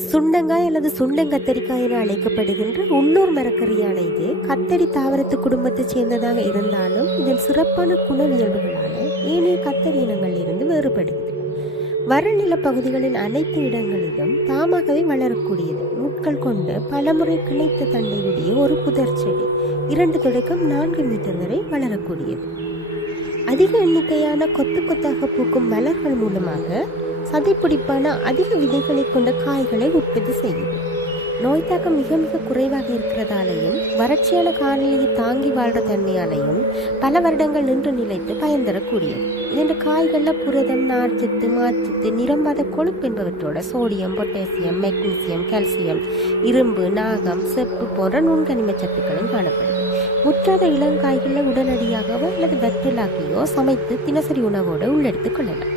சுண்டங்காய் அல்லது சுண்டங்கத்தரிக்காய் என அழைக்கப்படுகின்ற உள்ளூர் மரக்கறியான இது கத்தரி தாவரத்து குடும்பத்தைச் சேர்ந்ததாக இருந்தாலும் இதன் சிறப்பான குணவியல்புகளால் ஏனைய கத்தரி இனங்களில் இருந்து வேறுபடுகிறது. வறநில பகுதிகளின் அனைத்து இடங்களிலும் தாமாகவே வளரக்கூடியது. முட்கள் கொண்டு பலமுறை கிளைத்த தண்டையுடைய ஒரு புதர் செடி 2 தொடக்கம் 4 மீட்டர் வரை வளரக்கூடியது. அதிக எண்ணிக்கையான கொத்து கொத்தாக பூக்கும் மலர்கள் மூலமாக சதைப்பிடிப்பான அதிக விதைகளை கொண்ட காய்களை உற்பத்தி செய்யுது. நோய் தாக்கம் மிக மிக குறைவாக இருக்கிறதாலையும் வறட்சியான காலநிலையை தாங்கி வாழ்ற தன்மையாலையும் பல வருடங்கள் நின்று நிலைத்து பயன் தரக்கூடியது. இதன் காய்களில் புரதம், நார்ச்சத்து, மாச்சத்து, நிரம்பாத கொழுப்பு என்பவற்றோட சோடியம், பொட்டாசியம், மெக்னீசியம், கால்சியம், இரும்பு, நாகம், செப்பு போன்ற நுண்கனிம சத்துக்களும் காணப்படுது. முற்றாத இளங்காய்களில் உடனடியாகவோ அல்லது வெத்தலாக்கியோ சமைத்து தினசரி உணவோடு உள்ளெடுத்துக் கொள்ளலாம்.